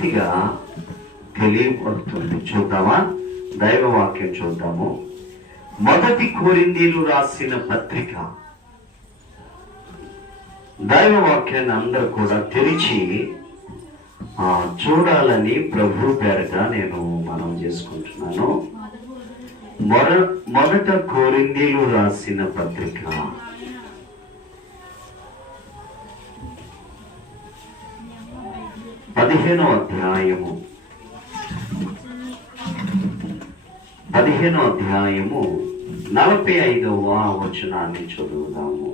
రీతిగా తెలియబడుతుంది. చూద్దామా? దైవవాక్యం చూద్దాము. మొదటి కొరింథీయులు రాసిన పత్రిక. దైవవాక్యాన్ని అందరూ కూడా తెరిచి చూడాలని ప్రభు పేరట నేను మనం చేసుకుంటున్నాను. మొదట కొరింథీయులు రాసిన పత్రిక 15వ అధ్యాయము 45వ వచనాన్ని చదువుదాము.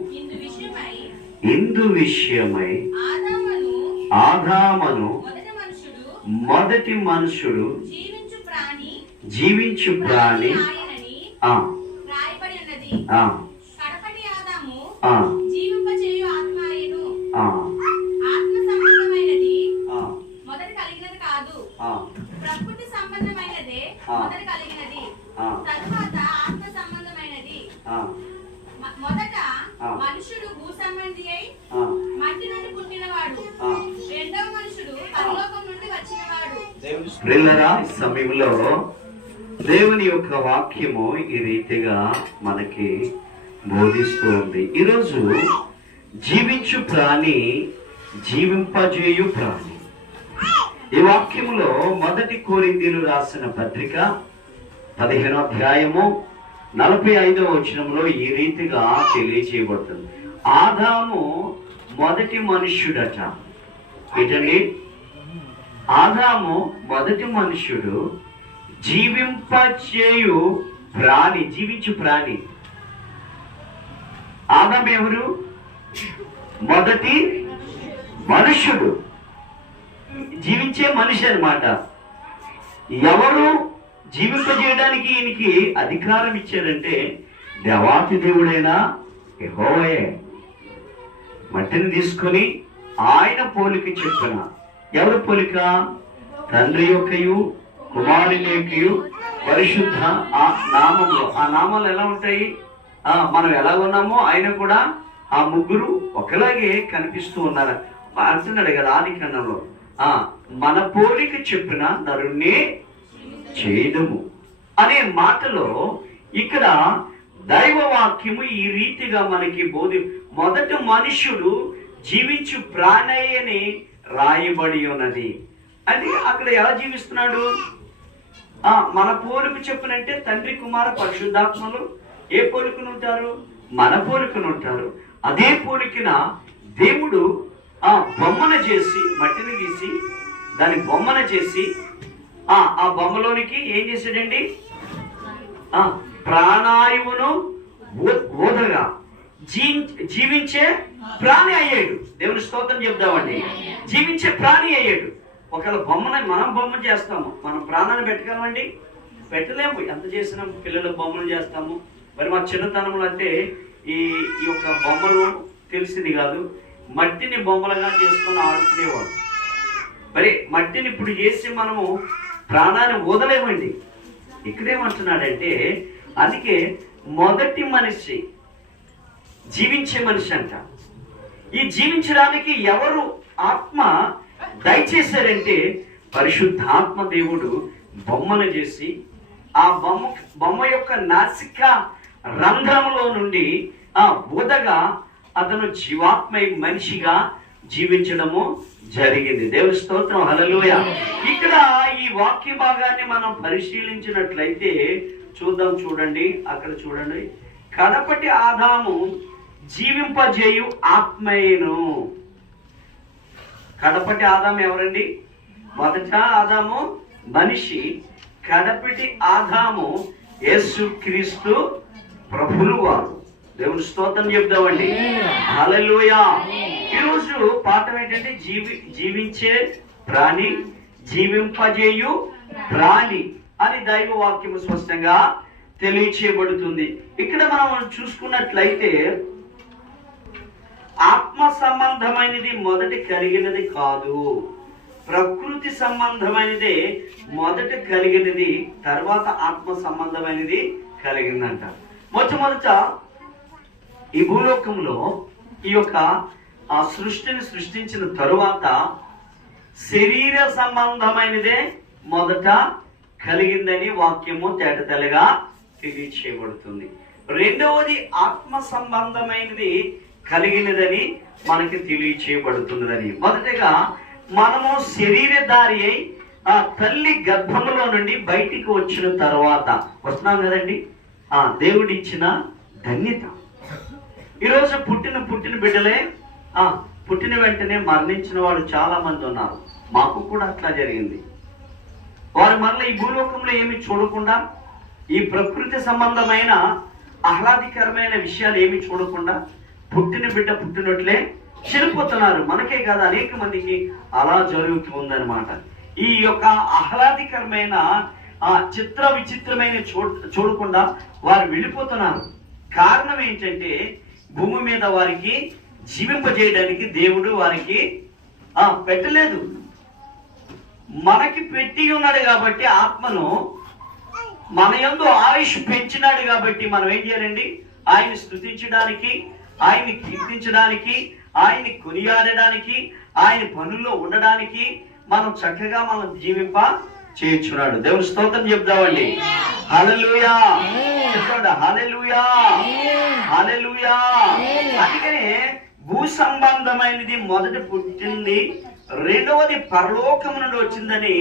ఇందు విషయమై ఆదామును మొదటి మనుషుడు జీవించు ప్రాణి మొదట మనుషుడు భూ సంబంధి అయి మట్టి నుండి పుట్టినవాడు, రెండవ మనుషుడు పరలోకం నుండి వచ్చినవాడు. ప్రియులారా, ఈ సమయంలో దేవుని యొక్క వాక్యము ఈ రీతిగా మనకి బోధిస్తూ ఉంది. ఈరోజు జీవించు ప్రాణి, జీవింపజేయు ప్రాణి. ఈ వాక్యములో మొదటి కొరింథీయులు రాసిన పత్రిక 15వ అధ్యాయము 45వ వచనంలో ఈ రీతిగా తెలియజేయబడుతుంది. ఆదాము మొదటి మనుష్యుడట. ఏంటండి? ఆదాము మొదటి మనుష్యుడు, జీవింపచేయు ప్రాణి, జీవించు ప్రాణి. ఆదాము ఎవరు? మొదటి మనుష్యుడు, జీవించే మనిషి అన్నమాట. ఎవరు జీవింపజేయడానికి ఈయనకి అధికారం ఇచ్చారంటే దేవాతి దేవుడైనా యెహోవాయే. మట్టిని తీసుకొని ఆయన పోలిక చెప్పిన, ఎవరి పోలిక? తండ్రి యొక్కయు కుమారుని యొక్కయు పరిశుద్ధ నామములు. ఆ నామాలు ఎలా ఉంటాయి? మనం ఎలా ఉన్నామో ఆయన కూడా ఆ ముగ్గురు ఒకలాగే కనిపిస్తూ ఉన్నారు అంటున్నాడు కదా ఆది కాండంలో. మన పోలిక చెప్పిన నరుణ్ణి చేయడము అనే మాటలో ఇక్కడ దైవవాక్యము ఈ రీతిగా మనకి మొదటి మనుష్యుడు జీవించు ప్రాణి అని రాయబడి ఉన్నది. అది అక్కడ ఎలా జీవిస్తున్నాడు? మన పోలిక చెప్పినంటే తండ్రి కుమార పరిశుద్ధాత్మలు ఏ పోలికను ఉంటారు? మన పోలికను ఉంటారు. అదే పోలికన దేవుడు బొమ్మన చేసి, మట్టిని తీసి దాని బొమ్మన చేసి ఆ బొమ్మలోనికి ఏం చేశాడండి? ప్రాణాయువును ఓదగా జీవించే ప్రాణి అయ్యాడు. దేవుని స్తోత్రం చెప్దామండి. జీవించే ప్రాణి అయ్యాడు. ఒకవేళ మనం బొమ్మ చేస్తాము, మనం ప్రాణాన్ని పెట్టగలమండి? పెట్టలేము. ఎంత చేసినా పిల్లలకు బొమ్మలు చేస్తాము. మరి మా చిన్నతనంలో అంటే ఈ యొక్క బొమ్మలు తెలిసింది కాదు. మట్టిని బొమ్మలుగా చేసుకొని ఆడుకునేవాడు. మరి మట్టిని ఇప్పుడు చేసి మనము ప్రాణాన్ని వదలేమండి. ఇక్కడేమంటున్నాడంటే, అందుకే మొదటి మనిషి జీవించే మనిషి అంట. ఈ జీవించడానికి ఎవరు ఆత్మ దయచేశారంటే పరిశుద్ధాత్మ దేవుడు బొమ్మను చేసి ఆ బొమ్మ యొక్క నాసిక రంధ్రంలో నుండి ఊదగా అతను జీవాత్మ మనిషిగా జీవించడము జరిగింది. దేవుని స్తోత్రం, హల్లెలూయా. ఇక్కడ ఈ వాక్య భాగాన్ని మనం పరిశీలించినట్లయితే చూడండి, అక్కడ చూడండి. కడపటి ఆదాము జీవింపజేయు ఆత్మయేను. కడపటి ఆదాము ఎవరండి? మొదట ఆదాము మనిషి, కడపటి ఆదాము యేసుక్రీస్తు ప్రభువు వారు. దేవుని స్తోత్రం చెప్దామండి, హల్లెలూయా. ఈరోజు పాఠం ఏంటంటే జీవించే ప్రాణి, జీవింపజేయు ప్రాణి అని దైవ వాక్యము స్పష్టంగా తెలియచేయబడుతుంది. ఇక్కడ మనం చూసుకున్నట్లయితే ఆత్మ సంబంధమైనది మొదట కలిగినది కాదు, ప్రకృతి సంబంధమైనదే మొదట కలిగినది, తర్వాత ఆత్మ సంబంధమైనది కలిగిందంట. మొట్టమొదట ఈ భూలోకంలో ఈ యొక్క ఆ సృష్టిని సృష్టించిన తరువాత శరీర సంబంధమైనదే మొదట కలిగిందని వాక్యము తేటతెల్లగా తెలియచేయబడుతుంది. రెండవది ఆత్మ సంబంధమైనది కలిగినదని మనకి తెలియచేయబడుతున్నదని. మొదటగా మనము శరీరధారి అయి ఆ తల్లి గర్భములో నుండి బయటికి వచ్చిన తర్వాత వస్తున్నాం కదండి, దేవుడిచ్చిన ధన్యత. ఈరోజు పుట్టిన బిడ్డలే పుట్టిన వెంటనే మరణించిన వాళ్ళు చాలా మంది ఉన్నారు. మాకు కూడా అట్లా జరిగింది. వారు మరలా ఈ భూలోకంలో ఏమి చూడకుండా, ఈ ప్రకృతి సంబంధమైన ఆహ్లాదకరమైన విషయాలు ఏమి చూడకుండా పుట్టిన బిడ్డ పుట్టినట్లే చనిపోతున్నారు. మనకే కాదు, అనేక మందికి అలా జరుగుతూ ఉందన్నమాట. ఈ యొక్క ఆహ్లాదకరమైన చిత్ర విచిత్రమైన చూడకుండా వారు వెళ్ళిపోతున్నారు. కారణం ఏంటంటే భూమి మీద వారికి జీవింపజేయడానికి దేవుడు వారికి పెట్టలేదు. మనకి పెట్టి ఉన్నాడు కాబట్టి ఆత్మను మన యందు ఆయుష్ పెంచినాడు కాబట్టి మనం ఏం చేయాలండి? ఆయన్ని స్తుతించడానికి, ఆయన్ని కీర్తించడానికి, ఆయన్ని కొనియాడడానికి, ఆయన పనుల్లో ఉండడానికి మనం చక్కగా మనం జీవింప చేయించున్నాడు. దేవుని స్తోత్రం చెప్దామండి. హల్లెలూయా చెప్పండి, హల్లెలూయా హల్లెలూయా. అందుకనే భూ సంబంధమైనది మొదట పుట్టింది, రెండవది పరలోకము నుండి వచ్చిందని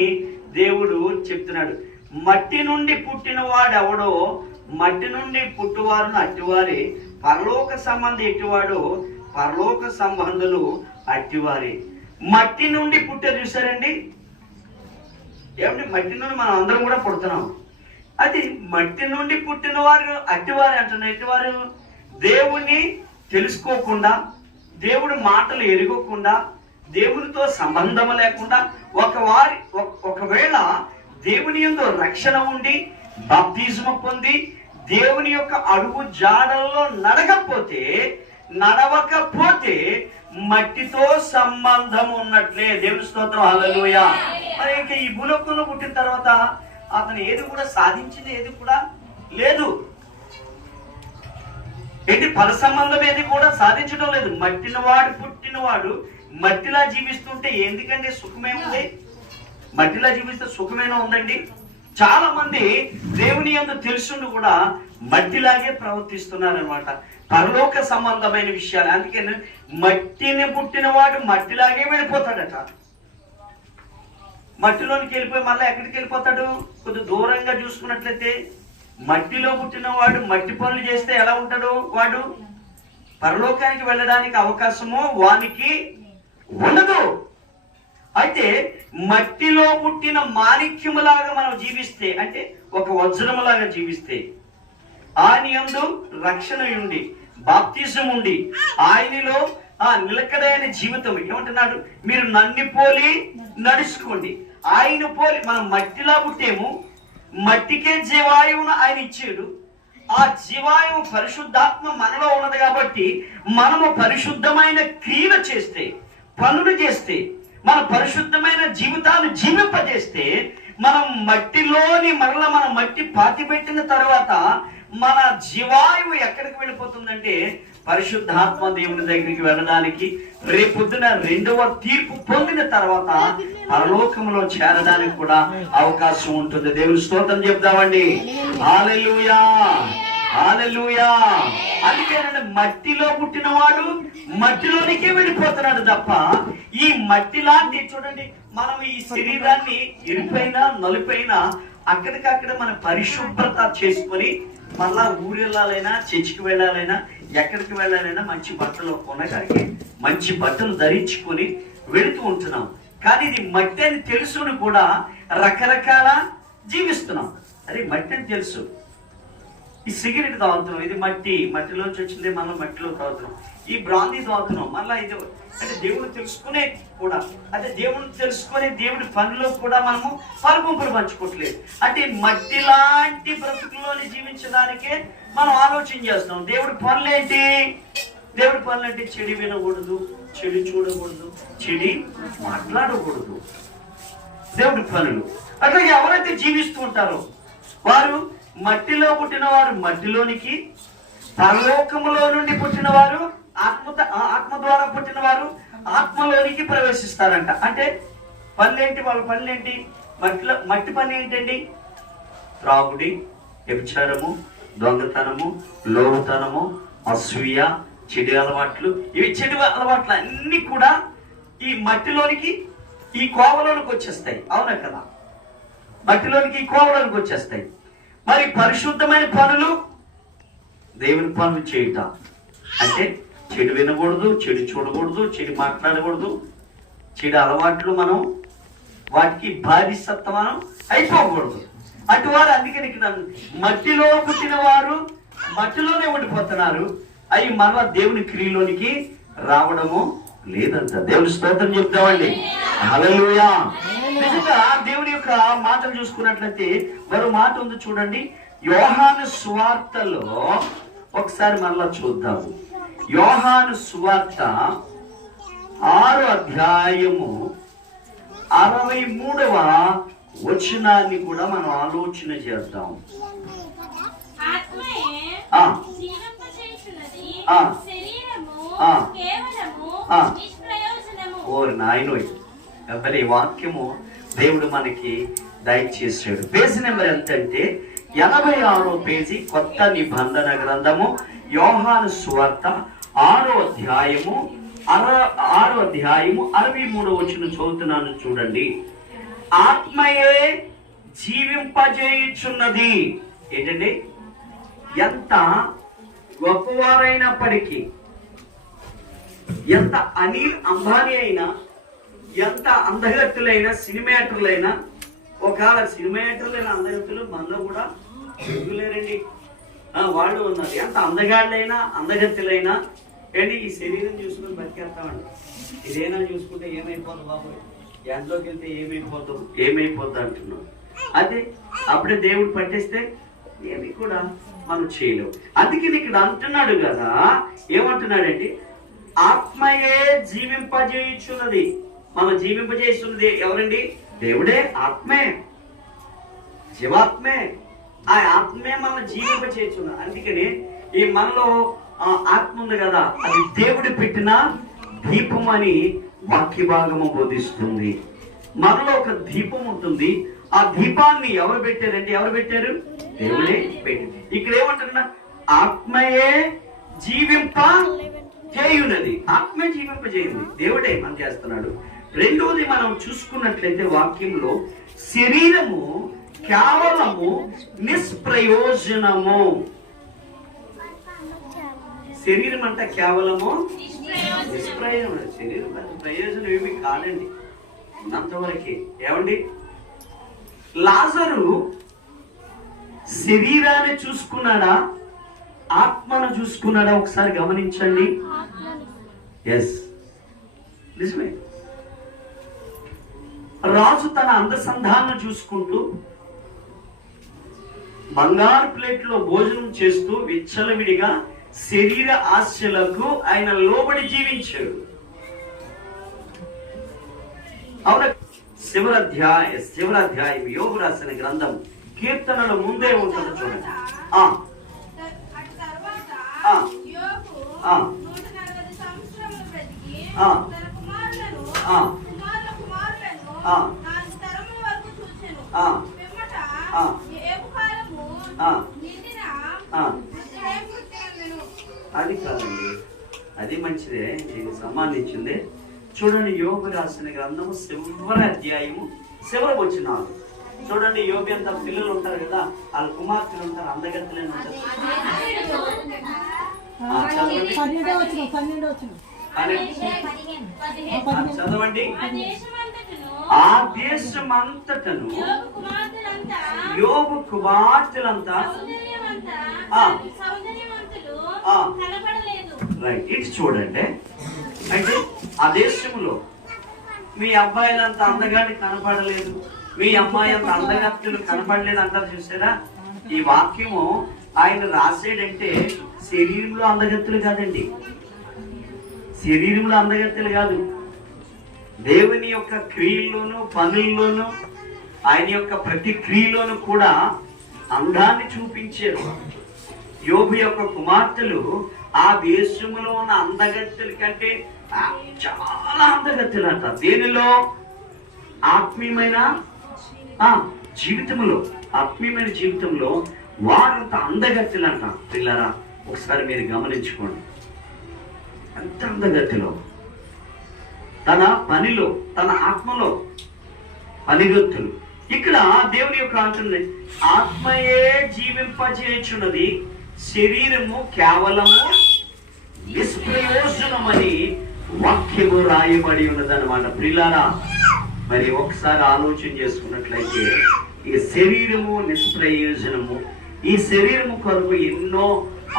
దేవుడు చెప్తున్నాడు. మట్టి నుండి పుట్టిన వాడు ఎవడో మట్టి నుండి పుట్టువారును అట్టివారే, పరలోక సంబంధి ఎట్టివాడో పరలోక సంబంధులు అట్టివారే. మట్టి నుండి పుట్టే చూసారండి ఏమంటే, మట్టి నుండి మనం అందరం కూడా పుడుతున్నాం. అది మట్టి నుండి పుట్టిన వారు అట్టివారు అంటున్నారు. ఎట్టివారు? దేవుణ్ణి తెలుసుకోకుండా, దేవుడి మాటలు ఎరుగకుండా, దేవునితో సంబంధం లేకుండా, ఒకవేళ దేవుని యందు రక్షణ ఉండి బాప్తిజం పొంది దేవుని యొక్క అడుగు జాడల్లో నడవకపోతే మట్టితో సంబంధం ఉన్నట్లే. దేవుని స్తోత్రం, హల్లెలూయా. మరి ఇంకా ఈ భూలోకంలో పుట్టిన తర్వాత అతను ఏది కూడా సాధించింది ఏది కూడా లేదు. ఏంటి? ఫల సంబంధం ఏది కూడా సాధించడం లేదు. పుట్టినవాడు మట్టిలా జీవిస్తుంటే ఎందుకండి సుఖమేముంది? మట్టిలా జీవిస్తే సుఖమేనా ఉందండి? చాలా మంది దేవుని యందు తెలుసుండి కూడా మట్టిలాగే ప్రవర్తిస్తున్నారు అనమాట. పరలోక సంబంధమైన విషయాలు. అందుకని మట్టిని పుట్టినవాడు మట్టిలాగే వెళ్ళిపోతాడట. మట్టిలోనికి వెళ్ళిపోయి మళ్ళీ ఎక్కడికి వెళ్ళిపోతాడు? కొద్ది దూరంగా చూసుకున్నట్లయితే మట్టిలో పుట్టినవాడు మట్టి పనులు చేస్తే ఎలా ఉంటాడు? వాడు పరలోకానికి వెళ్ళడానికి అవకాశమో వానికి ఉండదు. అయితే మట్టిలో పుట్టిన మాణిక్యములాగా మనం జీవిస్తే, అంటే ఒక వజ్రములాగా జీవిస్తే, ఆయన యందు రక్షణ ఉండి బాప్తిజం ఉండి ఆయనలో నిలకడైన జీవితం. ఏమంటున్నాడు? మీరు నన్ను పోలి నడుచుకోండి. ఆయన పోలి మనం మట్టిలా పుట్టేము, మట్టికే జీవాయువును ఆయన ఇచ్చాడు. ఆ జీవాయువు పరిశుద్ధాత్మ మనలో ఉన్నది కాబట్టి మనము పరిశుద్ధమైన క్రియలు చేస్తే, పనులు చేస్తే, మన పరిశుద్ధమైన జీవితాన్ని జీవింపజేస్తే, మనం మట్టిలోని మరలా మన మట్టి పాతి పెట్టిన తర్వాత మన జీవాయువు ఎక్కడికి వెళ్ళిపోతుందంటే పరిశుద్ధాత్మ దేవుని దగ్గరికి వెళ్ళడానికి, రేపొద్దున రెండవ తీర్పు పొందిన తర్వాత పరలోకంలో చేరడానికి కూడా అవకాశం ఉంటుంది. దేవుని స్తోత్రం చెప్దామండి. హల్లెలూయా హల్లెలూయా. అందుకేనండి మట్టిలో పుట్టినవాడు మట్టిలోనికే వెళ్ళిపోతున్నాడు తప్ప ఈ మట్టి లాంటి, చూడండి, మనం ఈ శరీరాన్ని ఇరుపైన నలుపైన అక్కడికక్కడ మనం పరిశుభ్రత చేసుకొని మళ్ళా ఊరు వెళ్ళాలైనా, చర్చికి వెళ్ళాలైనా, ఎక్కడికి వెళ్ళాలైనా మంచి బట్టలు కొనడానికి మంచి బట్టలు ధరించుకొని వెళుతూ ఉంటున్నాం. కానీ ఇది మట్టి అని తెలుసుని కూడా రకరకాల జీవిస్తున్నాం. అరే మట్టి అని తెలుసు, ఈ సిగరెట్ తాగుతున్నాం, ఇది మట్టిలోంచి వచ్చింది, మనం మట్టిలో తాగుతున్నాం. ఈ బ్రాందీ తాగుతున్నాం, మళ్ళీ ఇది అంటే దేవుడు తెలుసుకునే కూడా, అంటే దేవుడు తెలుసుకునే దేవుడి పనిలో కూడా మనము పాల్పంపులు పంచుకోవట్లేదు. అంటే మట్టి లాంటి బ్రతుకులోని జీవించడానికే మనం ఆలోచన చేస్తున్నాం. దేవుడి పనులేంటి? దేవుడి పనులంటే చెడు వినకూడదు, చెడు చూడకూడదు, చెడు మాట్లాడకూడదు. దేవుడి పనులు అట్లాగే ఎవరైతే జీవిస్తూ ఉంటారో వారు మట్టిలో పుట్టిన వారు మట్టిలోనికి, పరలోకములో నుండి పుట్టిన వారు ఆత్మ ద్వారా పుట్టిన వారు ఆత్మలోనికి ప్రవేశిస్తారంట. అంటే పనులేంటి? వాళ్ళ పనులేంటి? మట్టి పని ఏంటండి? త్రాగుడి, వ్యభిచారము, దొంగతనము, లోవుతనము, అసూయ, చెడు అలవాట్లు. ఇవి చెడు అలవాట్లు అన్ని కూడా ఈ మట్టిలోనికి, ఈ కోవలోనికి వచ్చేస్తాయి. అవునా కదా? మట్టిలోనికి, ఈ కోవలోనికి వచ్చేస్తాయి. మరి పరిశుద్ధమైన పనులు, దేవుని పనులు చేయుట అంటే చెడు వినకూడదు, చెడు చూడకూడదు, చెడు మాట్లాడకూడదు, చెడు అలవాట్లు మనం వాటికి బాధిసత్వం మనం అయిపోకూడదు. అటువారు అందుకని ఇక్కడ మట్టిలో పుట్టిన వారు మట్టిలోనే ఉండిపోతున్నారు. అవి మరలా దేవుని క్రియలోనికి రావడము లేదంట. దేవుని స్తోత్రం చెప్తామండి. హల్లెలూయా. నిజంగా దేవుని యొక్క మాటలు చూసుకున్నట్లయితే మరో మాట ఉంది చూడండి. యోహాను సువార్తలో ఒకసారి మరలా చూద్దాము. యోహాను సువార్త 6వ అధ్యాయము 63వ వచనాన్ని కూడా మనం ఆలోచన చేద్దాం. ఓ నాయనోయ్, ఈ వాక్యము దేవుడు మనకి దయచేసాడు. పేజీ నెంబర్ ఎంత అంటే 86వ పేజీ, కొత్త నిబంధన గ్రంథము, యోహాను సువార్త 6వ అధ్యాయము 63వ వచనం చదువుతున్నాను చూడండి. ఆత్మయే జీవింపజేయుచున్నది. ఏంటండి? ఎంత గొప్పవారైనప్పటికీ, ఎంత అనిల్ అంబానీ అయినా, ఎంత అందగత్తులైనా, సినిమాటర్లైనా, ఒకవేళ సినిమాటర్లైన అందగత్తులు మనలో కూడా ఎదుగులేరండి. వాళ్ళు ఉన్నారు. ఎంత అందగాళ్ళైనా, అందగత్తులైనా ఏంటి ఈ శరీరం చూసుకుని బతికేస్తామండి. ఇదేనా చూసుకుంటే ఏమైపోతుంది బాబు, ఎంతలోకి వెళ్తే ఏమైపోద్దు అంటున్నాం. అదే అప్పుడే దేవుడు పట్టేస్తే ఏమి కూడా మనం చేయలేవు. అందుకని ఇక్కడ అంటున్నాడు కదా, ఏమంటున్నాడంటే ఆత్మయే జీవింపజేయుచున్నది. మనం జీవింపజేస్తున్నది ఎవరండి? దేవుడే. ఆత్మే, జీవాత్మే. ఆ ఆత్మే మనం జీవింపజేస్తున్నది. అందుకని ఈ మనలో ఆత్మ ఉంది కదా, అది దేవుడు పెట్టిన దీపం అని వాక్య భాగము బోధిస్తుంది. మనలో ఒక దీపం ఉంటుంది. ఆ దీపాన్ని ఎవరు పెట్టారండి? ఎవరు పెట్టారు? దేవుడే పెట్టారు. ఇక్కడ ఏమంటున్నా? ఆత్మయే జీవింప చేయున్నది. ఆత్మే జీవింపజేయండి, దేవుడే మనం చేస్తున్నాడు. రెండవది మనం చూసుకున్నట్లయితే వాక్యంలో శరీరము కేవలము నిష్ప్రయోజనము. శరీరం అంటే కేవలము నిష్ప్రయోజనం. శరీరం ప్రయోజనం ఏమి కాదండి అంతవరకే. ఏమండి? లాజరు శరీరాన్ని చూసుకున్నాడా, ఆత్మను చూసుకున్నాడా? ఒకసారి గమనించండి. ఎస్, నిజమే. రాజు తన అందసంధానం చూసుకుంటూ బంగారు ప్లేట్లో భోజనం చేస్తూ విచ్చలవిడిగా శరీర ఆశలకు ఆయన లోబడి జీవించాడు. అవునా? శివరాధ్యాయం యోగు రాసిన గ్రంథం కీర్తనలో ముందే ఉంటుంది చూడండి. అది కాదండి, అది మంచిదే, దీనికి సంబంధించింది. చూడండి, యోగు రాసిన గ్రంథము చివరి అధ్యాయము చివరి వచనాలు చూడండి. యోగి అంత పిల్లలు ఉంటారు కదా, వాళ్ళ కుమార్తెలు ఉంటారు, అందగత్తెలు ఉంటారు. చదవండి. ఆ దేశమంతటను యోగు కుమార్తెలంతా రైట్. ఇటు చూడండి. అయితే ఆ దేశంలో మీ అబ్బాయిలంతా అందగాని కనపడలేదు, మీ అమ్మాయి అంత అందగత్తులు కనపడలేదు అంటారు చూసారా? ఈ వాక్యము ఆయన రాసేడంటే శరీరంలో అందగత్తులు కాదండి, శరీరంలో అందగత్తులు కాదు. దేవుని యొక్క క్రియల్లోనూ పనుల్లోనూ ఆయన యొక్క ప్రతి క్రియలోనూ కూడా అందాన్ని చూపించారు. యోబు యొక్క కుమార్తెలు ఆ దేశంలో ఉన్న అందగత్తెల కంటే చాలా అందగత్తెలు అంట. దేనిలో? ఆత్మీయమైన జీవితంలో, ఆత్మీయమైన జీవితంలో వారంత అందగత్తెలంట. పిల్లరా ఒకసారి మీరు గమనించుకోండి, అంత అందగత్తెలో, తన పనిలో, తన ఆత్మలో పనిగత్తులు. ఇక్కడ దేవుని యొక్క అంటుంది, ఆత్మయే జీవింపజేయుచున్నది, శరీరము కేవలము నిష్ప్రయోజనమని వాక్యము రాయబడి ఉన్నదన్నమాట. ప్రియులారా మరి ఒకసారి ఆలోచన చేసుకున్నట్లయితే ఈ శరీరము నిష్ప్రయోజనము, ఈ శరీరము కొరకు ఎన్నో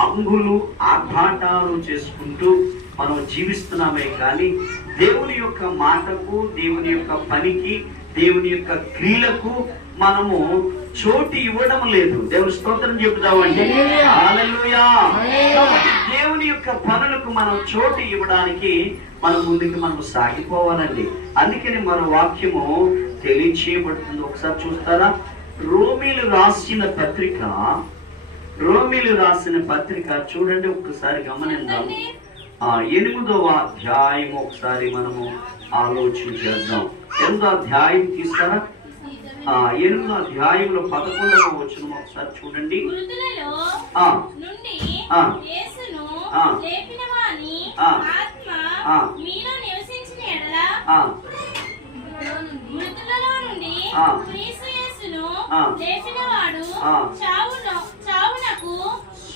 అంగులు ఆర్భాటాలు చేసుకుంటూ మనం జీవిస్తున్నామే కానీ దేవుని యొక్క మాటకు, దేవుని యొక్క పనికి, దేవుని యొక్క క్రియలకు మనము చోటు ఇవ్వడం లేదు. దేవుని స్తోత్రం చెబుతామండి. హల్లెలూయా. దేవుని యొక్క పనులకు మనం చోటు ఇవ్వడానికి మనం ముందుకు మనం సాగిపోవాలండి. అందుకని మన వాక్యము తెలియచేయబడుతుంది. ఒకసారి చూస్తారా, రోమీలు రాసిన పత్రిక చూడండి, ఒక్కసారి గమనిద్దాం. 8వ అధ్యాయం ఒకసారి మనము ఆలోచన చేద్దాం. 8వ అధ్యాయం తీస్తారా? 8వ అధ్యాయంలో 11వ వచనం ఒకసారి చూడండి.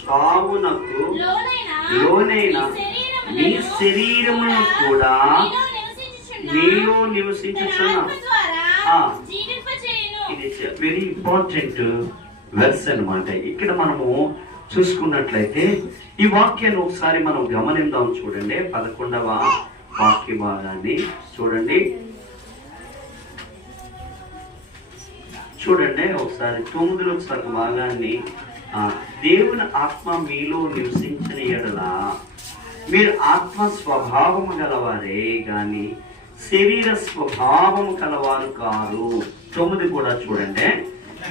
చావునకు లోనైన నీ శరీరమును కూడా నీలో నివసించుచున్న. ఇది వెరీ ఇంపార్టెంట్ వెర్స్ అన్నమాట. ఇక్కడ మనము చూసుకున్నట్లయితే ఈ వాక్యాన్ని ఒకసారి మనం గమనిద్దాం. చూడండి 11వ వాక్య భాగాన్ని చూడండి ఒకసారి 9వ సగ భాగాన్ని. దేవుని ఆత్మ మీలో నివసించిన ఎడల మీరు ఆత్మ స్వభావము గలవారే గాని శరీర స్వభావము కలవారు కారు. 9 కూడా చూడండి.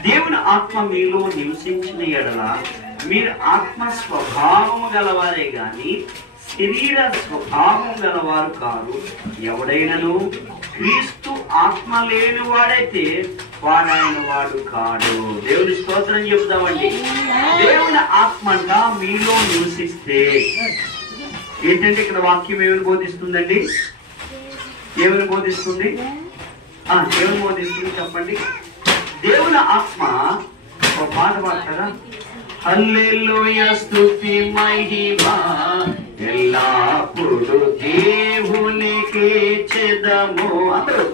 దేవుని ఆత్మ మీలో నివసించిన ఎడల మీరు ఆత్మ స్వభావము గలవారే గాని శరీర స్వభావం గలవారు కారు. ఎవడైనను క్రీస్తు ఆత్మ లేని వాడైతే వాడైన వాడు కాడు. దేవుని స్తోత్రం చెప్తామండి. దేవుని ఆత్మ అంట మీలో నివసిస్తే ఏంటంటే ఇక్కడ వాక్యం ఏమని బోధిస్తుందండి? ఏమని బోధిస్తుంది? చెప్పండి. దేవుని ఆత్మ ఒక పాట పాడతారా? హల్లెలూయా స్తుతి మహిమ ఎల్లప్పుడు దేవునికి చెదము. అందరూ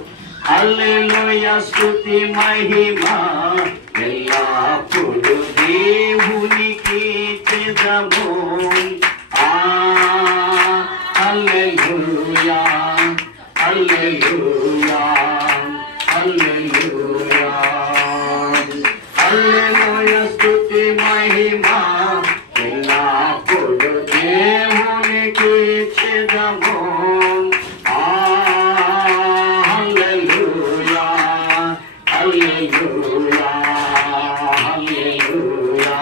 హల్లెలూయా స్తుతి మహిమ ఎల్లప్పుడు దేవునికి చెదము. హల్లెలూయా హల్లెలూయా హల్లెలూయా హల్లెలూయా స్తుతి మహిమ ఎల్లప్పుడు దేవునికి చెదము. హల్లెలూయా హల్లెలూయా హల్లెలూయా.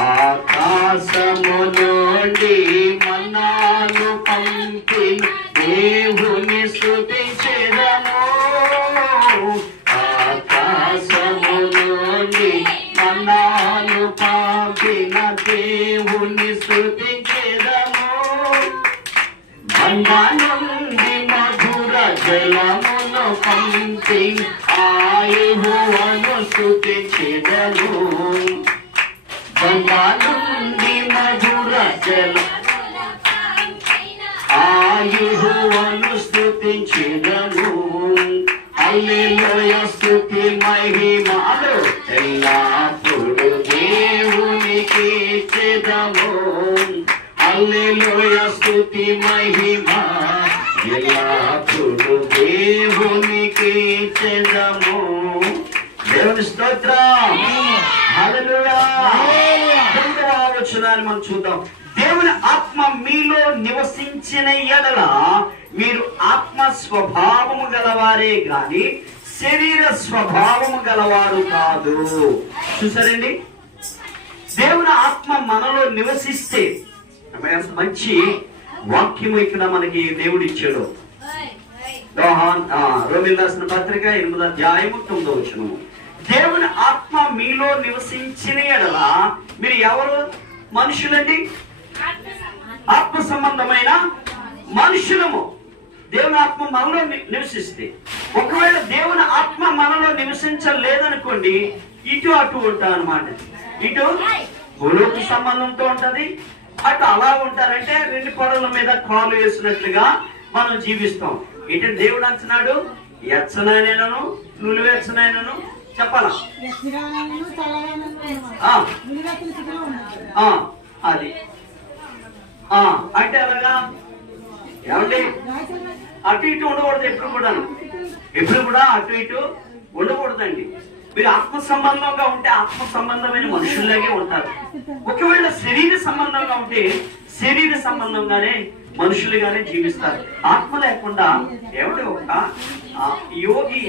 ఆకాశము నుండి మన్నాను పంపిన దేవుని స్తుతించెదము. ఆకాశము నుండి మన్నాను పంపిన దేవుని స్తుతించెదము. బంగా నుండి మధుర జలమును పంపి యెహోవాను స్తుతించెదము. బంగా నుండి మధుర యెహోవాను స్తుతించెదము. హల్లెలూయా స్తుతి మహిమ ఎల్లప్పుడు దేవునికి చెదము. హల్లెలూయా స్తుతి మహిమ ఎల్లప్పుడు దేవునికి చెదము. దేవుని స్తోత్రం. హల్లెలూయా. వచనాన్ని మనం చూద్దాం. దేవుని ఆత్మ మీలో నివసించిన ఎడల మీరు ఆత్మ స్వభావము గలవారే గాని శరీర స్వభావము గలవారు కాదు. చూసారండి, దేవుని ఆత్మ మనలో నివసిస్తే మంచి వాక్యము ఇక్కడ మనకి దేవుడు ఇచ్చాడు. రోమిల్ రాసిన పత్రిక 8వ అధ్యాయము 9వ వచనము. దేవుని ఆత్మ మీలో నివసించిన ఎడల మీరు ఎవరు మనుషులండి? ఆత్మ సంబంధమైన మనుషులము. దేవుని ఆత్మ మనలో నివసిస్తే, ఒకవేళ దేవుని ఆత్మ మనలో నివసించలేదనుకోండి, ఇటు అటు ఉంటాం అన్నమాట. ఇటు భూలోక సంబంధంతో ఉంటది, అటు అలా ఉంటారంటే 2 పడవల మీద కాలు వేసినట్లుగా మనం జీవిస్తాం. ఇటు దేవుడు అంటున్నాడు, ఎచ్చనైనను నులివెచ్చనైనను చెప్పాలా, అది అంటే అలాగా ఏమండి, అటు ఇటు ఉండకూడదు. ఎప్పుడు కూడా అటు ఇటు ఉండకూడదండి. మీరు ఆత్మ సంబంధంగా ఉంటే ఆత్మ సంబంధమైన మనుషుల్లాగే ఉంటారు. ఒకవేళ శరీర సంబంధంగా ఉంటే శరీర సంబంధంగానే మనుషులుగానే జీవిస్తారు. ఆత్మ లేకుండా ఏమిటి? ఒక యోగి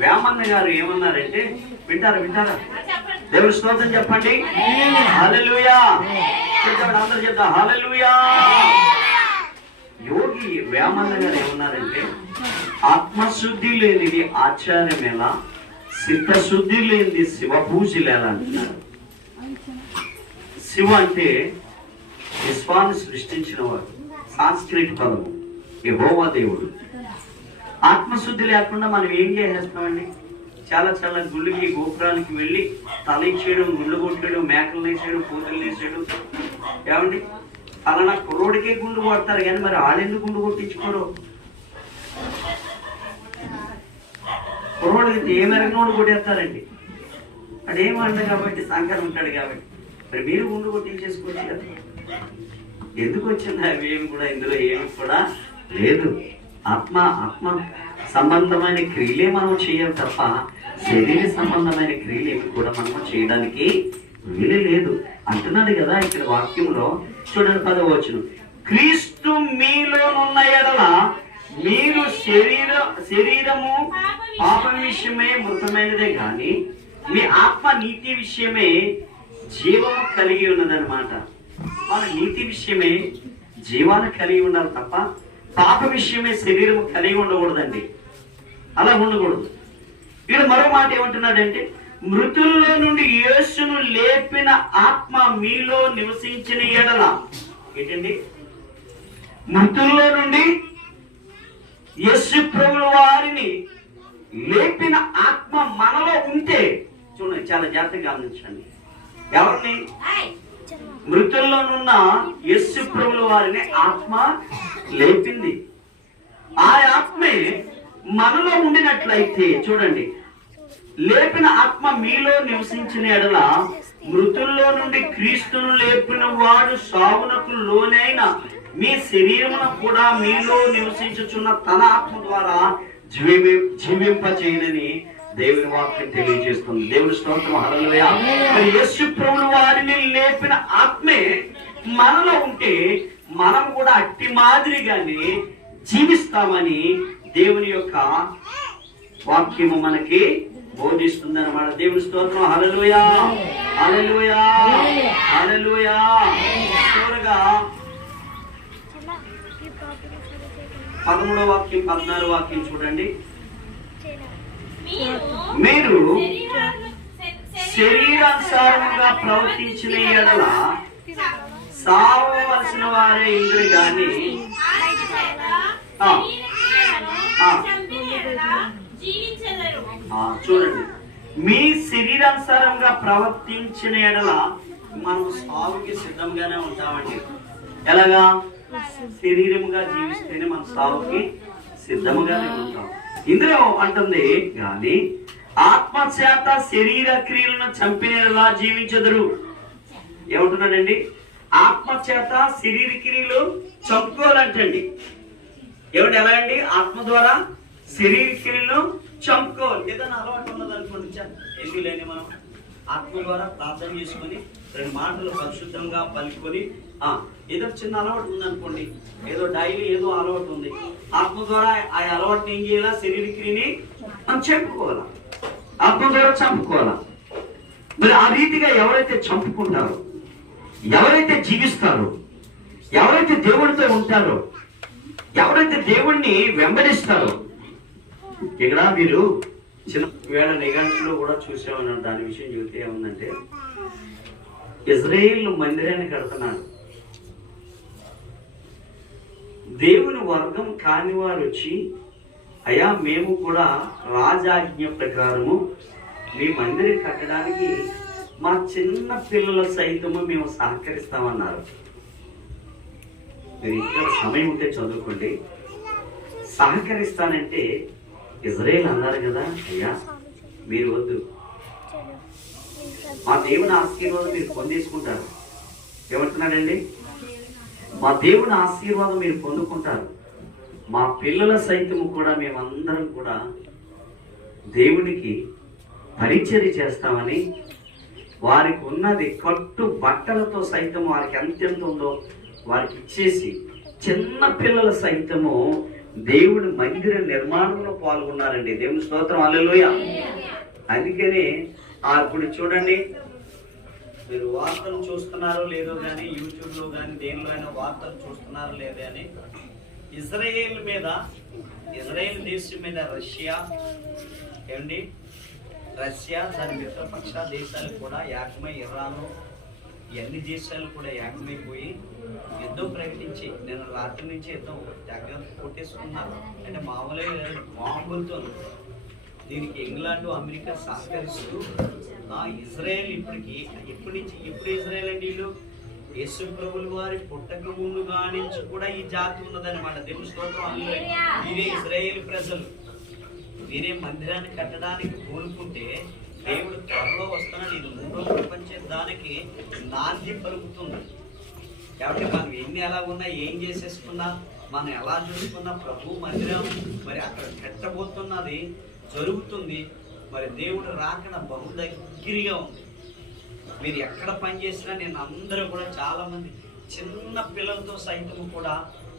వేమన్న గారు ఏమన్నారంటే, వింటారా? దేవుని స్తోత్రం చెప్పండి. హల్లెలూయా చెప్తాడు, అందరూ చెప్తా హల్లెలూయా. యోగి వేమన్న గారు ఏమన్నారంటే, ఆత్మశుద్ధి లేనిది ఆచార్యమేలా, చిత్తశుద్ధి లేనిది శివ పూజలేలా అంటున్నారు. శివ అంటే విశ్వాన్ని సృష్టించిన వాడు, సాంస్క్రిట్ పదము యెహోవా దేవుడు. ఆత్మశుద్ధి లేకుండా మనం ఏం చేసేస్తున్నామండి? చాలా గుళ్ళకి గోపురాలకి వెళ్ళి తల ఇచ్చేయడం, గుళ్ళు కొట్టేయడం, మేకలు వేసేయడం, పూజలు వేసేయడం. ఏమండి, అలానా కుర్రోడికే గుండు కొడతారు కానీ మరి ఆడెందుకు గుండు కొట్టించుకోరు? కుర్రోడికి ఏ మెరగనోడు కొట్టేస్తారండి. అడేమంట కాబట్టి సంకరం ఉంటాడు కాబట్టి. మరి మీరు గుండు కొట్టించేసుకోవచ్చు కదా. ఎందుకు వచ్చింది? అవి ఏమి కూడా ఇందులో ఏమి కూడా లేదు. ఆత్మ సంబంధమైన క్రియలే మనం చేయాలి తప్ప శరీర సంబంధమైన క్రియలు ఏమి కూడా మనం చేయడానికి వీలే లేదు అంటున్నాడు కదా ఇక్కడ వాక్యంలో. చూడండి 10వ వచనం, క్రీస్తు మీలోనున్న ఎడల మీరు శరీరము పాపం విషయమే మృతమైనదే గాని మీ ఆత్మ నీతి విషయమే జీవము కలిగి ఉన్నదన్నమాట. మన నీతి విషయమే జీవాన్ని కలిగి ఉండాలి తప్ప పాప విషయమే శరీరం కలిగి ఉండకూడదండి. అలా ఉండకూడదు. ఇక్కడ మరో మాట ఏమంటున్నాడంటే, మృతుల్లో నుండి యేసును లేపిన ఆత్మ మీలో నివసించిన ఎడల. ఏంటండి? మృతుల్లో నుండి యేసు ప్రభువు వారిని లేపిన ఆత్మ మనలో ఉంటే, చూడండి చాలా జాగ్రత్తగా గమనించండి. ఎవరిని? మృతుల్లోనున్న యేసు ప్రభువు వారిని ఆత్మ లేపింది. ఆ ఆత్మే మనలో ఉండినట్లయితే, చూడండి, లేపిన ఆత్మ మీలో నివసించిన ఎడల మృతుల్లో నుండి క్రీస్తును లేపిన వాడు సావునకు లోనైన మీ శరీరమును కూడా మీలో నివసించుచున్న తన ఆత్మ ద్వారా జీవింపచేయనని దేవుని వాక్యం తెలియజేస్తుంది. దేవుని స్తోత్రం హల్లెలూయా. మరి యేసు ప్రభువు వారిని లేపిన ఆత్మే మనలో ఉంటే మనం కూడా అట్టి మాదిరిగానే జీవిస్తామని దేవుని యొక్క వాక్యము మనకి బోధిస్తుంది అన్నమాట. దేవుని స్తోత్రం హల్లెలూయా, హల్లెలూయా, హల్లెలూయా. చివరగా 13వ వాక్యం 14వ వాక్యం చూడండి. మీరు శరీరానుసారంగా ప్రవర్తించిన ఎడల సావవలసిన వారే ఇంద్రి గాని చూడండి, మీ శరీరానుసారంగా ప్రవర్తించిన ఎడల మనం సావుకి సిద్ధంగానే ఉంటామండి. ఎలాగా? శరీరముగా జీవిస్తేనే మన సావుకి సిద్ధముగానే ఉంటాం. ఇందులో అంటుంది, కానీ ఆత్మచేత శరీర క్రియలను చంపినలా జీవించదురు. ఏమంటున్నాడండి? ఆత్మచేత శరీర క్రియలు చంపుకోవాలంటండి. ఏమంటే ఎలా అండి? ఆత్మ ద్వారా శరీర క్రియలను చంపుకోవాలి. ఏదైనా అలవాటు ఉన్నది అనుకోండి, ఎందుకు లేని మనం ఆత్మ ద్వారా ప్రార్థన చేసుకొని 2 మాటలు పరిశుద్ధంగా పలుకొని, ఏదో చిన్న అలవాటు ఉంది అనుకోండి, ఏదో డైలీ ఏదో అలవాటు ఉంది, ఆత్మ ద్వారా ఆ అలవాటుని ఏం చేయాలా? శరీర క్రియని మనం చంపుకోవాలా, ఆత్మ ద్వారా చంపుకోవాలా. మరి ఆ రీతిగా ఎవరైతే చంపుకుంటారో, ఎవరైతే జీవిస్తారో, ఎవరైతే దేవుడితో ఉంటారో, ఎవరైతే దేవుణ్ణి వెంబడిస్తారో, ఇక్కడ మీరు చిన్న వేళ నిఘంటులో కూడా చూసామన్న దాని విషయం చూస్తే ఏముందంటే ఇజ్రాయేల్ మందిరాన్ని కడుతున్నారు. దేవుని వర్గం కాని వారు వచ్చి, అయ్యా మేము కూడా రాజాజ్ఞ ప్రకారము మీ మందిరం కట్టడానికి మా చిన్న పిల్లల సైతము మేము సహకరిస్తామన్నారు. మీరు ఇక్కడ సమయం ఉంటే చదువుకోండి. సహకరిస్తానంటే ఇజ్రాయేల్ అన్నారు కదా, అయ్యా మీరు వద్దు, మా దేవుని ఆశీర్వాదం మీరు పొందేసుకుంటారు. ఏమంటున్నాడండి? మా దేవుని ఆశీర్వాదం మీరు పొందుకుంటారు, మా పిల్లల సైతము కూడా మేమందరం కూడా దేవునికి పరిచర్య చేస్తామని వారికి ఉన్నది కట్టు బట్టలతో సైతం వారికి ఎంతెంత ఉందో వారికి ఇచ్చేసి చిన్న పిల్లల సైతము దేవుని మందిర నిర్మాణంలో పాల్గొన్నారండి. దేవుని స్తోత్రం, హల్లెలూయా. అందుకని ఇప్పుడు చూడండి, మీరు వార్తలు చూస్తున్నారో లేదో కానీ, యూట్యూబ్లో కానీ దేనిలో అయినా వార్తలు చూస్తున్నారో లేదో కానీ, ఇజ్రాయేల్ దేశం మీద రష్యా దాని మిత్రపక్ష దేశాలు కూడా ఏకమై, ఇరాను అన్ని దేశాలు కూడా ఏకమైపోయి యుద్ధం ప్రకటించి నేను రాత్రి నుంచి యుద్ధం జాగ్రత్త కొట్టేసుకున్నారు. అంటే మామూలుగా బాంబులతో దీనికి ఇంగ్లాండ్ అమెరికా సహకరిస్తూ ఇజ్రాయేల్ ఎప్పుడు ఇజ్రాయేల్ అండి వీళ్ళు యేసు ప్రభుల వారి పుట్టక ముందుగా నుంచి కూడా ఈ జాతి ఉన్నదన్నమాట. దేవుని స్తోత్రం. వీరే ఇజ్రాయేల్ ప్రజలు. వీరే మందిరాన్ని కట్టడానికి కోరుకుంటే దేవుడు త్వరలో వస్తున్నాడు. ఇది 3వ ప్రపంచ యుద్ధానికి నాంది పలుకుతుంది. కాబట్టి మనం ఎన్ని ఎలా ఉన్నా, ఏం చేసేసుకున్నా, మనం ఎలా చూసుకున్నా ప్రభు మందిరం మరి అక్కడ కట్టబోతున్నది జరుగుతుంది. మరి దేవుడు రాకడ బహు దగ్గరగా ఉంది. మీరు ఎక్కడ పనిచేసినా నేను అందరూ కూడా చాలా మంది చిన్న పిల్లలతో సైతం కూడా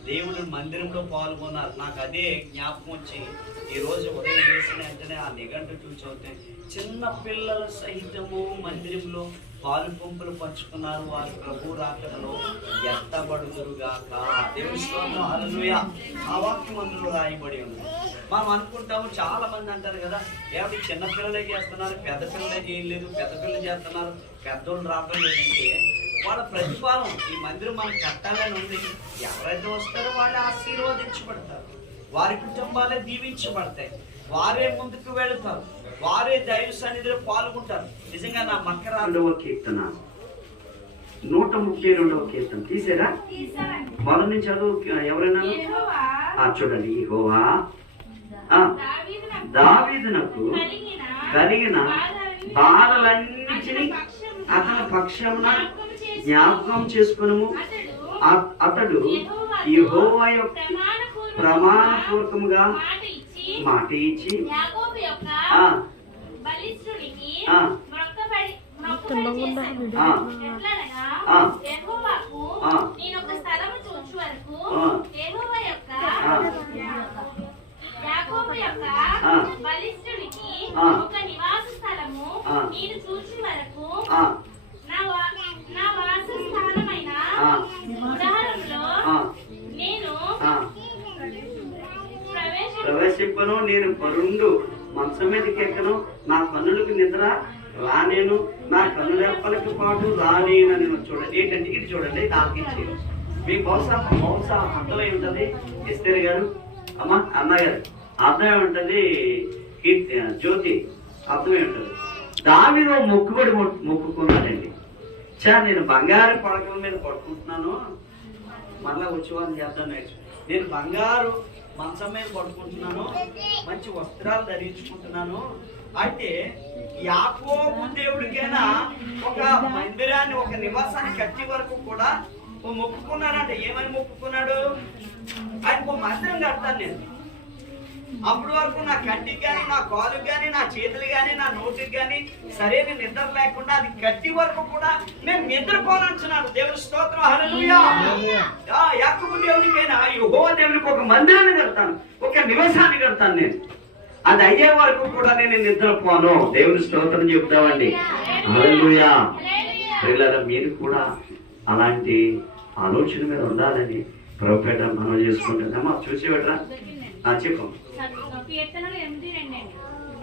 దేవుని మందిరంలో పాల్గొన్నారు. నాకు అదే జ్ఞాపకం వచ్చి ఈరోజు ఉదయం చేసిన వెంటనే ఆ నిఘంటు చూసి చిన్న పిల్లల సహితము మందిరంలో పాలు పంపులు పంచుకున్నారు. వారు ప్రభు రాకడలో ఎత్తబడుదురుగాక. దేవుని స్తోత్రం, హల్లెలూయా. ఆ వాక్యం అందులో రాయబడి ఉంది. మనం అనుకుంటాము, చాలా మంది అంటారు కదా, ఏమిటి చిన్న పిల్లలే చేస్తున్నారు, పెద్ద పిల్లలే చేయలేదు, పెద్ద పిల్లలు చేస్తున్నారు, పెద్దోళ్ళు రావడం లేదంటే వాళ్ళ ప్రతిఫలం ఈ మందిరం మనం కట్టాలని ఉంది. ఎవరైతే వస్తారో వాళ్ళు ఆశీర్వదించబడతారు, వారి కుటుంబాలే దీవించబడతాయి, వారే ముందుకు వెళతారు, వారే దైవ సన్నిధిలో పాల్గొంటారు. నిజంగా నా మకర 2వ కీర్తన 132వ కీర్తన తీసారా? మొదటి నుంచి చదువు ఎవరైనా చూడండి. యెహోవా దావీదునకు కలిగిన బాధలన్నిటినీ అతని పక్షమున జ్ఞాపకం చేసుకును. అతడు యెహోవా యొక్క ప్రమాణపూర్వకముగా మాట ఇచ్చి ఒక నివాస స్థలము నేను చూచి వరకు నా వాసస్థానమైన గుడారములో నేను ప్రవేశింపను. నేను పరుండు మంచం మీదకి ఎక్కను, నా కన్నులకు నిద్ర రానేను, నా కన్నురెప్పలకి పాటు రానేనని. చూడండి ఏంటంటే ఇది చూడండి, తాకించి మీకు బహుశా అర్థమై ఉంటుంది. ఎస్తేర్ గారు, అన్నగారు అర్థమై ఉంటుంది, జ్యోతి అర్థమై ఉంటుంది. దావీదు మొక్కుబడి మొక్కుకున్నాడండి. నేను బంగారు పడకల మీద పడుకుంటున్నాను, మళ్ళా వచ్చేవాళ్ళని చేద్దాం నేర్చు. నేను బంగారు మంచం మీద పడుకుంటున్నాను, మంచి వస్త్రాలు ధరించుకుంటున్నాను. అయితే యాకోబు దేవుడికైనా ఒక మందిరాన్ని, ఒక నివాసాన్ని కట్టే వరకు కూడా మొక్కుకున్నాడంటే ఏమని మొక్కుకున్నాడు? ఆయనకు ఒక మందిరం కడతాను నేను, అప్పటి వరకు నా కంటికి కానీ, నా కాలుకి కానీ, నా చేతులు కానీ, నా నోటికి కానీ సరైన నిద్ర లేకుండా అది కట్టి వరకు కూడా నేను నిద్రపోనంటున్నాను. దేవుని స్తోత్రం, హల్లెలూయా. యాకోబు దేవునికైనా యెహోవా దేవునికి ఒక మందిరాన్ని కడతాను, ఒక నివాసాన్ని కడతాను నేను, అది అయ్యే వరకు కూడా నేను నిద్రపోను. దేవుని స్తోత్రం చెప్తామండి, హల్లెలూయా. పిల్లల మీరు కూడా అలాంటి ఆలోచన మీద ఉండాలని ప్రభుపేట మనం చేసుకుంటున్నామా? చూసి పెట్టరా చెప్పు. కీర్తనలు 8:2 అండి.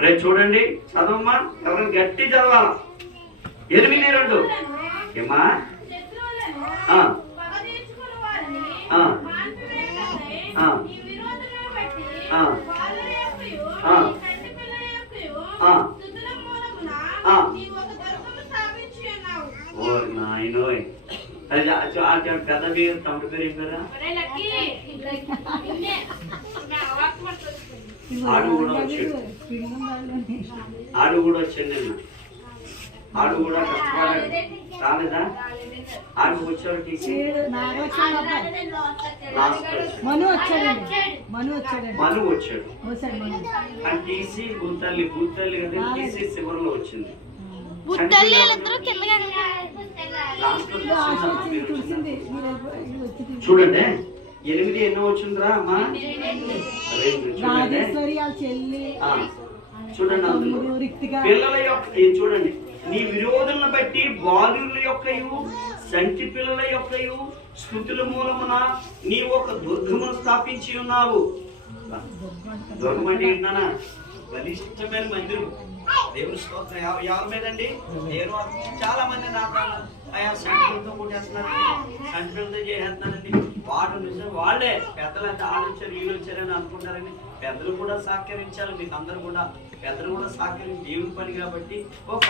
రేపు చూడండి, చదవమ్మా. ఎవరైనా గట్టి చదవాలా? 8:2 ఏమా? శత్రువులను ఆ, పగ తీర్చుకుని వారిని ఆ, మాన్పివేయుటకై ఆ, ఈ విరోధులను బట్టి ఆ, వాళ్ళ యొక్కయు ఆ, కంటి పిల్లల యొక్కయు ఆ, స్తుతుల మూలమున ఆ. నీవు ఒక దుర్గము స్థాపించి ఉన్నావు. ఓ నాయనోయ్. అది పెద్ద పేరు, తమ్ముడు పేరు ఏం పేరా? ఒరేయ్ లక్కీ, నిన్నే నా వాక్కు పట్టుకొచ్చుకుంది. ఆడు కూడా వచ్చాడు, ఆడు కూడా వచ్చాడు నిన్న. ఆడు కూడా కష్టపడాడు. రాలేదా? ఆడు వచ్చాడు టీసీ మను వచ్చాడండి. మను వచ్చాడండి. మను వచ్చాడు. ఒకసారి మను. కానీ టీసీ భూతల్లి కదా, టీసీ చివరిలో వచ్చింది. లాస్ట్ లో చూసిందమ్మా, మీరు చూసింది. చూసిందా? మీరు వచ్చి చూసి- చూడండి, 8 ఎన్నో వచ్చిందిరా అమ్మా? 2 చూడండి. రాజేశ్వరి వాళ్ళ చెల్లి ఆ, చూడండి అందులో తమ్ముడు రిక్తిగా పిల్లల యొక్క ఇది చూడండి. నీ విరోధులను బట్టి బాలుల యొక్కయు సంటి పిల్లల యొక్కయు స్తుతుల మూలమున నీవు ఒక దుర్గమును స్థాపించి ఉన్నావు. దుర్గం అంటే ఏంటన్నా? బలిష్టమైన మందిరం. దేవుని స్తోత్రం. ఎవరి మీదండి? నేను చాలా మంది నాకు ఆయా సంఖ్యలతో కొట్టేస్తున్నారండి, సంఖ్యలతో చేసేస్తున్నారండి. వాడు నిజం వాళ్ళే పెద్దలంటే వాళ్ళు వచ్చారు, వీళ్ళు వచ్చారని అనుకుంటారని. పెద్దలు కూడా సహకరించాలి. మీకు అందరూ కూడా పెద్దలు కూడా సహకరించి దేవుని పని కాబట్టి ఒక